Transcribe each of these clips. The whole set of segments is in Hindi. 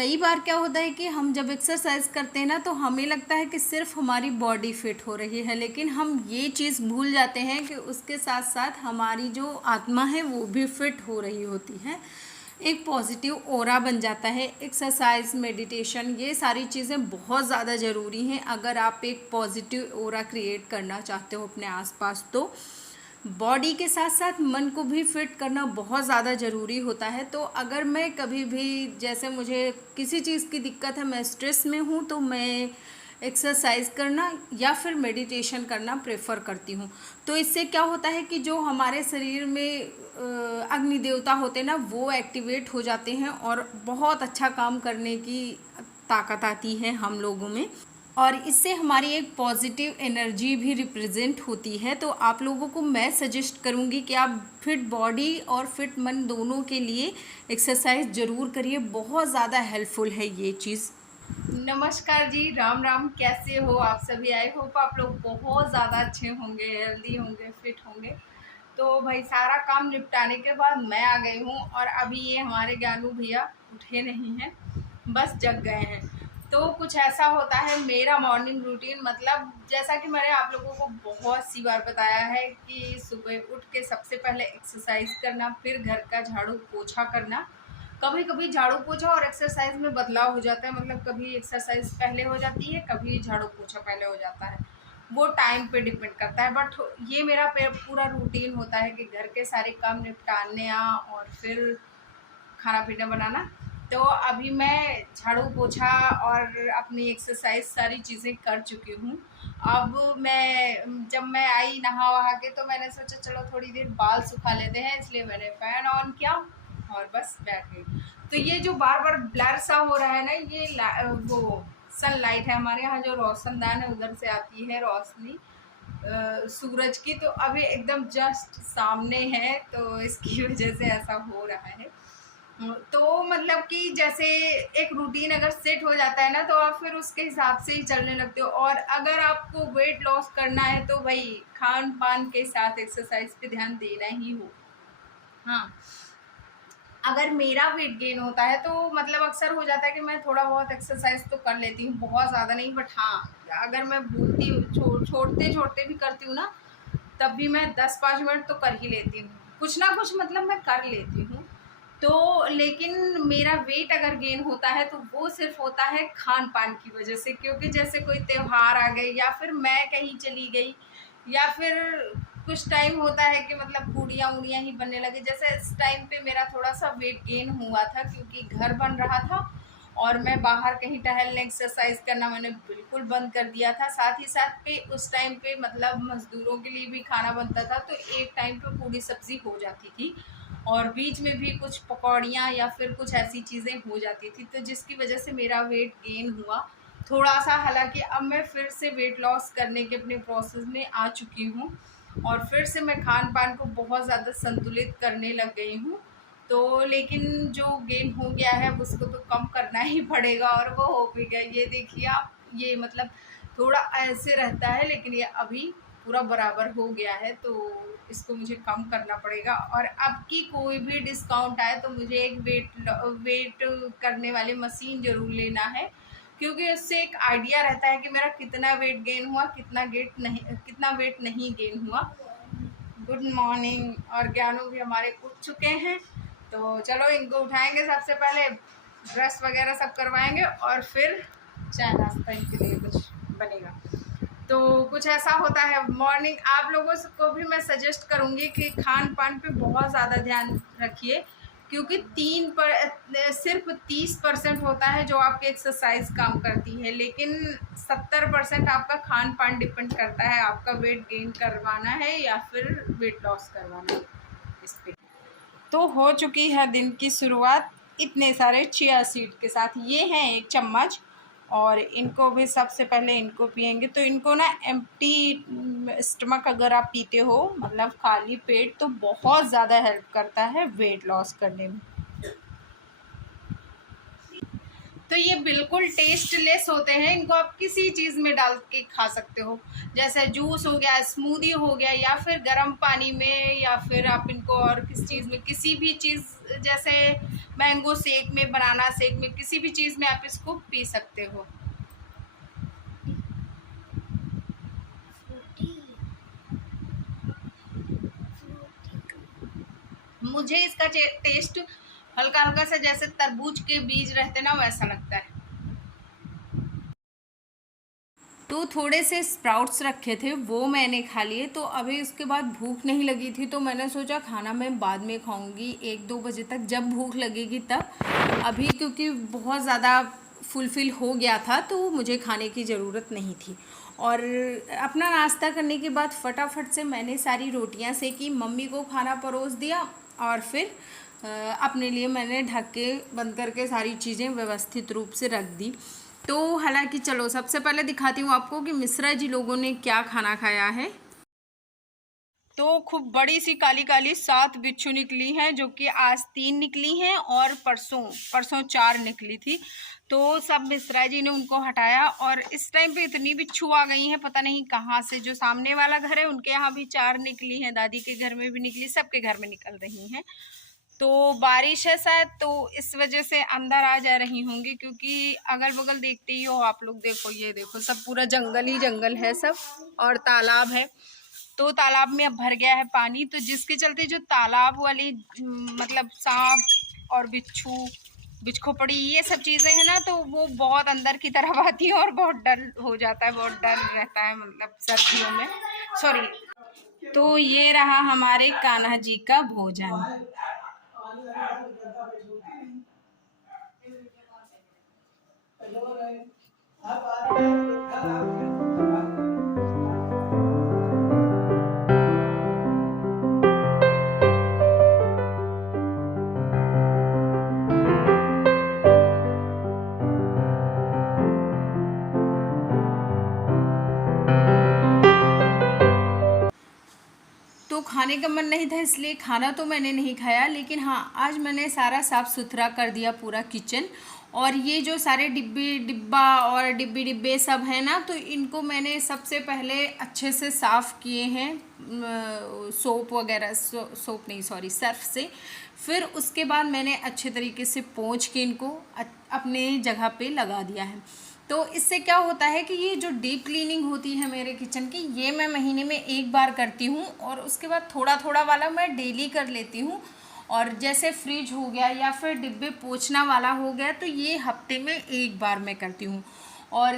कई बार क्या होता है कि हम जब एक्सरसाइज करते हैं ना तो हमें लगता है कि सिर्फ हमारी बॉडी फिट हो रही है, लेकिन हम ये चीज़ भूल जाते हैं कि उसके साथ साथ हमारी जो आत्मा है वो भी फिट हो रही होती है। एक पॉजिटिव ऑरा बन जाता है। एक्सरसाइज, मेडिटेशन, ये सारी चीज़ें बहुत ज़्यादा ज़रूरी हैं अगर आप एक पॉजिटिव ऑरा क्रिएट करना चाहते हो अपने आसपास। तो बॉडी के साथ साथ मन को भी फिट करना बहुत ज़्यादा ज़रूरी होता है। तो अगर मैं कभी भी, जैसे मुझे किसी चीज़ की दिक्कत है, मैं स्ट्रेस में हूँ, तो मैं एक्सरसाइज करना या फिर मेडिटेशन करना प्रेफर करती हूँ। तो इससे क्या होता है कि जो हमारे शरीर में अग्नि देवता होते हैं ना, वो एक्टिवेट हो जाते हैं और बहुत अच्छा काम करने की ताकत आती है हम लोगों में। और इससे हमारी एक पॉजिटिव एनर्जी भी रिप्रेजेंट होती है। तो आप लोगों को मैं सजेस्ट करूंगी कि आप फिट बॉडी और फिट मन दोनों के लिए एक्सरसाइज ज़रूर करिए, बहुत ज़्यादा हेल्पफुल है ये चीज़। नमस्कार जी, राम राम। कैसे हो आप सभी? आई होप आप लोग बहुत ज़्यादा अच्छे होंगे, हेल्दी होंगे, फिट होंगे। तो भाई सारा काम निपटाने के बाद मैं आ गई हूँ और अभी ये हमारे ज्ञानू भैया उठे नहीं हैं, बस जग गए हैं। तो कुछ ऐसा होता है मेरा मॉर्निंग रूटीन, मतलब जैसा कि मैंने आप लोगों को बहुत सी बार बताया है कि सुबह उठ के सबसे पहले एक्सरसाइज करना, फिर घर का झाड़ू पोछा करना। कभी कभी झाड़ू पोछा और एक्सरसाइज में बदलाव हो जाता है, मतलब कभी एक्सरसाइज पहले हो जाती है, कभी झाड़ू पोछा पहले हो जाता है, वो टाइम पे डिपेंड करता है। बट ये मेरा पूरा रूटीन होता है कि घर के सारे काम निपटाने और फिर खाना पीना बनाना। तो अभी मैं झाड़ू पोछा और अपनी एक्सरसाइज सारी चीज़ें कर चुकी हूँ। अब जब मैं आई नहा वहा के, तो मैंने सोचा चलो थोड़ी देर बाल सुखा लेते हैं, इसलिए मैंने फ़ैन ऑन किया और बस बैठ गई। तो ये जो बार बार ब्लर सा हो रहा है ना, ये वो सनलाइट है। हमारे यहाँ जो रोशनदान है उधर से आती है रोशनी सूरज की, तो अभी एकदम जस्ट सामने है, तो इसकी वजह से ऐसा हो रहा है। तो मतलब कि जैसे एक रूटीन अगर सेट हो जाता है ना, तो आप फिर उसके हिसाब से ही चलने लगते हो। और अगर आपको वेट लॉस करना है तो भाई खान पान के साथ एक्सरसाइज पे ध्यान देना ही हो। हाँ, अगर मेरा वेट गेन होता है तो मतलब अक्सर हो जाता है कि मैं थोड़ा बहुत एक्सरसाइज तो कर लेती हूँ, बहुत ज़्यादा नहीं, बट हाँ अगर मैं भूलती हूँ, छोड़ते छोड़ते भी करती हूँ ना, तब भी मैं 10-5 मिनट तो कर ही लेती हूँ, कुछ ना कुछ मतलब मैं कर लेती हूँ। तो लेकिन मेरा वेट अगर गेन होता है तो वो सिर्फ होता है खान पान की वजह से, क्योंकि जैसे कोई त्यौहार आ गए या फिर मैं कहीं चली गई, या फिर कुछ टाइम होता है कि मतलब पूड़ियाँ उड़ियाँ ही बनने लगे। जैसे इस टाइम पे मेरा थोड़ा सा वेट गेन हुआ था क्योंकि घर बन रहा था और मैं बाहर कहीं टहलने, एक्सरसाइज करना मैंने बिल्कुल बंद कर दिया था। साथ ही साथ पे उस टाइम पे मतलब मज़दूरों के लिए भी खाना बनता था, तो एक टाइम पे पूरी सब्ज़ी हो जाती थी और बीच में भी कुछ पकौड़ियाँ या फिर कुछ ऐसी चीज़ें हो जाती थी, तो जिसकी वजह से मेरा वेट गेन हुआ थोड़ा सा। हालांकि अब मैं फिर से वेट लॉस करने के अपने प्रोसेस में आ चुकी हूँ और फिर से मैं खान पान को बहुत ज़्यादा संतुलित करने लग गई हूँ। तो लेकिन जो गेन हो गया है उसको तो कम करना ही पड़ेगा और वो हो भी गया। ये देखिए आप, ये मतलब थोड़ा ऐसे रहता है लेकिन ये अभी पूरा बराबर हो गया है, तो इसको मुझे कम करना पड़ेगा। और अब की कोई भी डिस्काउंट आए तो मुझे एक वेट करने वाली मशीन ज़रूर लेना है, क्योंकि उससे एक आइडिया रहता है कि मेरा कितना वेट गेन हुआ, कितना वेट नहीं गेन हुआ। Good morning. और ज्ञानू भी हमारे उठ चुके हैं, तो चलो इनको उठाएंगे। सबसे पहले ब्रश वगैरह सब करवाएंगे और फिर चाय नाश्ता इनके लिए कुछ बनेगा। तो कुछ ऐसा होता है मॉर्निंग। आप लोगों को भी मैं सजेस्ट करूँगी कि खान पान पे बहुत ज़्यादा ध्यान रखिए, क्योंकि सिर्फ 30% होता है जो आपकी एक्सरसाइज काम करती है, लेकिन 70% आपका खान पान डिपेंड करता है आपका वेट गेन करवाना है या फिर वेट लॉस करवाना है। इस पे तो हो चुकी है दिन की शुरुआत इतने सारे चिया सीड के साथ। ये हैं 1 चम्मच और इनको भी सबसे पहले इनको पियेंगे। तो इनको ना एम्प्टी स्टमक अगर आप पीते हो, मतलब खाली पेट, तो बहुत ज़्यादा हेल्प करता है वेट लॉस करने में। तो ये बिल्कुल टेस्टलेस होते हैं, इनको आप किसी चीज़ में डाल के खा सकते हो, जैसे जूस हो गया, स्मूदी हो गया, या फिर गर्म पानी में, या फिर आप इनको और किस चीज़ में, किसी भी चीज़ जैसे मैंगो शेक में, बनाना शेक में, किसी भी चीज़ में आप इसको पी सकते हो। मुझे इसका टेस्ट हल्का हल्का सा जैसे तरबूज के बीज रहते ना, वैसा लगता है। तो थोड़े से स्प्राउट्स रखे थे, वो मैंने खा लिए। तो अभी उसके बाद भूख नहीं लगी थी, तो मैंने सोचा खाना मैं बाद में खाऊंगी 1-2 बजे तक, जब भूख लगेगी तब। अभी क्योंकि बहुत ज़्यादा फुलफ़िल हो गया था तो मुझे खाने की ज़रूरत नहीं थी। और अपना नाश्ता करने के बाद फटाफट से मैंने सारी रोटियां सेकी, मम्मी को खाना परोस दिया, और फिर अपने लिए मैंने ढक के बंद करके सारी चीज़ें व्यवस्थित रूप से रख दी। तो हालांकि चलो सबसे पहले दिखाती हूँ आपको कि मिश्रा जी लोगों ने क्या खाना खाया है। तो खूब बड़ी सी काली काली 7 बिच्छू निकली हैं, जो कि आज 3 निकली हैं और परसों 4 निकली थी। तो सब मिश्रा जी ने उनको हटाया, और इस टाइम पे इतनी बिच्छू आ गई हैं पता नहीं कहाँ से। जो सामने वाला घर है उनके यहाँ भी 4 निकली हैं, दादी के घर में भी निकली, सबके घर में निकल रही हैं। तो बारिश है शायद, तो इस वजह से अंदर आ जा रही होंगी, क्योंकि अगल बगल देखते ही हो आप लोग। देखो, ये देखो, सब पूरा जंगल ही जंगल है सब, और तालाब है। तो तालाब में अब भर गया है पानी, तो जिसके चलते जो तालाब वाली मतलब सांप और बिच्छू, बिच्छखोपड़ी, ये सब चीज़ें हैं ना, तो वो बहुत अंदर की तरफ आती है और बहुत डर हो जाता है, बहुत डर रहता है, मतलब सर्दियों में। सॉरी। तो ये रहा हमारे कान्हा जी का भोजन। तो खाने का मन नहीं था, इसलिए खाना तो मैंने नहीं खाया, लेकिन हाँ, आज मैंने सारा साफ़ सुथरा कर दिया पूरा किचन। और ये जो सारे डिब्बा और डिब्बे सब हैं ना, तो इनको मैंने सबसे पहले अच्छे से साफ़ किए हैं सोप वगैरह, सोप नहीं, सॉरी, सर्फ से। फिर उसके बाद मैंने अच्छे तरीके से पोंछ के इनको अपने जगह पे लगा दिया है। तो इससे क्या होता है कि ये जो डीप क्लीनिंग होती है मेरे किचन की, ये मैं महीने में 1 बार करती हूँ, और उसके बाद थोड़ा थोड़ा वाला मैं डेली कर लेती हूँ। और जैसे फ्रिज हो गया या फिर डिब्बे पोंछना वाला हो गया, तो ये हफ्ते में 1 बार मैं करती हूँ। और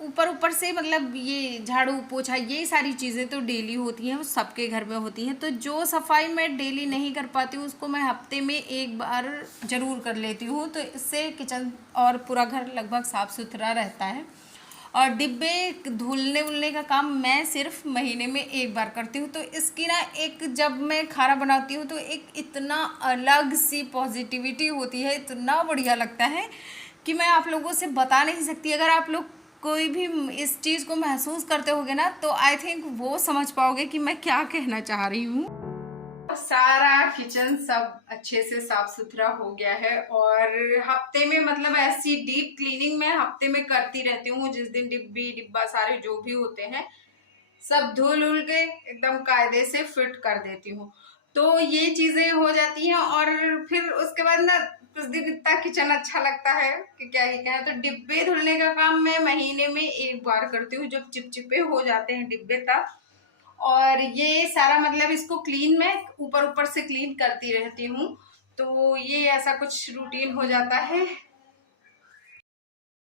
ऊपर से मतलब ये झाड़ू पोछा, ये सारी चीज़ें तो डेली होती हैं, वो सबके घर में होती हैं। तो जो सफाई मैं डेली नहीं कर पाती हूँ, उसको मैं हफ्ते में 1 बार ज़रूर कर लेती हूँ। तो इससे किचन और पूरा घर लगभग साफ़ सुथरा रहता है। और डिब्बे धुलने वुलने का काम मैं सिर्फ महीने में 1 बार करती हूँ। तो इसकी ना, एक जब मैं खाना बनाती हूँ तो एक इतना अलग सी पॉजिटिविटी होती है, इतना बढ़िया लगता है कि मैं आप लोगों से बता नहीं सकती। अगर आप लोग कोई भी इस चीज़ को महसूस करते होगे ना, तो आई थिंक वो समझ पाओगे कि मैं क्या कहना चाह रही हूँ। सारा किचन सब अच्छे से साफ सुथरा हो गया है, और हफ्ते में, मतलब ऐसी डीप क्लीनिंग मैं हफ्ते में करती रहती हूँ। जिस दिन डिब्बा सारे जो भी होते हैं सब धुल उल के एकदम कायदे से फिट कर देती हूँ। तो ये चीजें हो जाती हैं, और फिर उसके बाद ना कुछ दिन इतना किचन अच्छा लगता है कि क्या ही कहें। तो डिब्बे धुलने का काम मैं महीने में 1 बार करती हूँ, जब चिपचिपे हो जाते हैं डिब्बे तब। और ये सारा मतलब इसको क्लीन मैं ऊपर से क्लीन करती रहती हूँ। तो ये ऐसा कुछ रूटीन हो जाता है।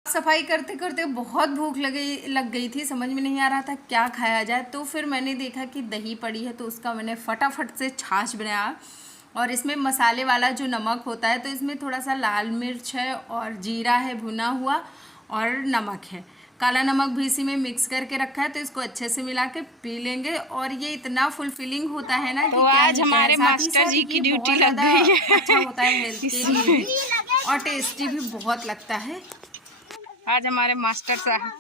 सफाई करते करते बहुत भूख लग गई थी, समझ में नहीं आ रहा था क्या खाया जाए। तो फिर मैंने देखा कि दही पड़ी है, तो उसका मैंने फटाफट से छाछ बनाया। और इसमें मसाले वाला जो नमक होता है, तो इसमें थोड़ा सा लाल मिर्च है और जीरा है भुना हुआ, और नमक है, काला नमक भी इसी में मिक्स करके रखा है। तो इसको अच्छे से मिला के पी लेंगे, और ये इतना फुलफिलिंग होता है ना कि क्या ही कहें। हमारे मास्टर जी की ड्यूटी लग गई है। अच्छा होता है हेल्थ के लिए भी, और टेस्टी भी बहुत लगता है। आज हमारे मास्टर साहब,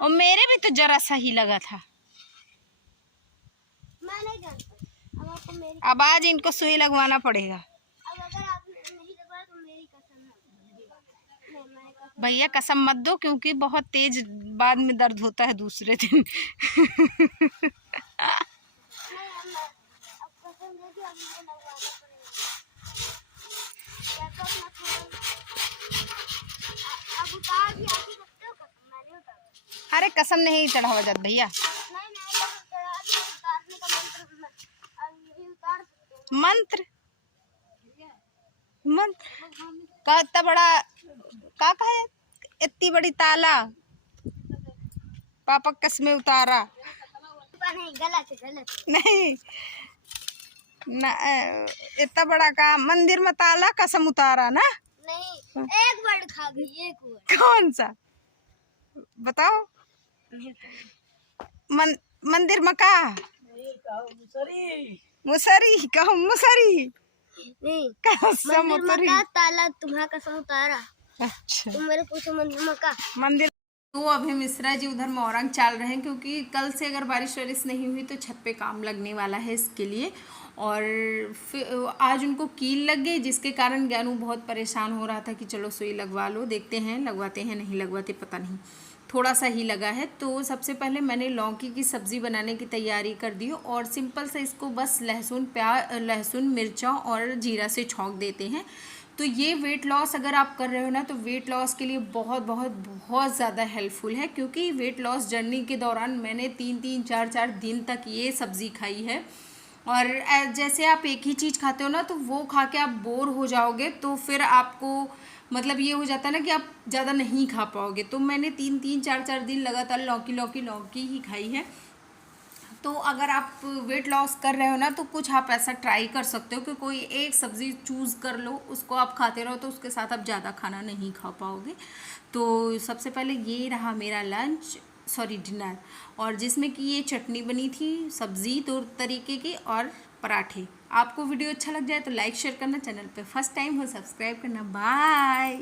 और मेरे भी तो जरा सा ही लगा था। अब आज इनको सुई लगवाना पड़ेगा। भैया कसम मत दो, क्योंकि बहुत तेज बाद में दर्द होता है दूसरे दिन। अरे कसम नहीं चढ़ावा जात भैया। मंत्र मंत्र का इतना बड़ा का है, इतनी बड़ी ताला पापा कसमें उतारा नहीं, गलत है नहीं ना, इतना बड़ा का मंदिर में ताला कसम उतारा ना। नहीं, एक वर्ड खा गई, एक वर्ड। कौन सा बताओ? मंदिर में का मुसरी कहो, मुसरी नहीं, कसम उतरी। ताला तुम्हारा कसम उतारा। अच्छा तुम मेरे पूछो मंदिर में का मंदिर। तो अभी मिश्रा जी उधर मोरंग चाल रहे हैं, क्योंकि कल से अगर बारिश वारिश नहीं हुई तो छत पे काम लगने वाला है इसके लिए। और फिर आज उनको कील लग गई, जिसके कारण ज्ञानू बहुत परेशान हो रहा था कि चलो सुई लगवा लो, देखते हैं लगवाते हैं नहीं लगवाते, पता नहीं, थोड़ा सा ही लगा है। तो सबसे पहले मैंने लौकी की सब्ज़ी बनाने की तैयारी कर दी और सिंपल से इसको बस लहसुन मिर्चा और जीरा से छौंक देते हैं। तो ये वेट लॉस अगर आप कर रहे हो ना, तो वेट लॉस के लिए बहुत बहुत बहुत ज़्यादा हेल्पफुल है, क्योंकि वेट लॉस जर्नी के दौरान मैंने 3-3 4-4 दिन तक ये सब्ज़ी खाई है। और जैसे आप एक ही चीज़ खाते हो ना, तो वो खा के आप बोर हो जाओगे, तो फिर आपको मतलब ये हो जाता है ना कि आप ज़्यादा नहीं खा पाओगे। तो मैंने 3-3 4-4 दिन लगातार लौकी ही खाई है। तो अगर आप वेट लॉस कर रहे हो ना, तो कुछ आप ऐसा ट्राई कर सकते हो कि कोई एक सब्ज़ी चूज़ कर लो, उसको आप खाते रहो, तो उसके साथ आप ज़्यादा खाना नहीं खा पाओगे। तो सबसे पहले ये रहा मेरा डिनर, और जिसमें कि ये चटनी बनी थी, सब्ज़ी 2 तरीके की और पराठे। आपको वीडियो अच्छा लग जाए तो लाइक शेयर करना, चैनल पे फर्स्ट टाइम हो सब्सक्राइब करना। बाय।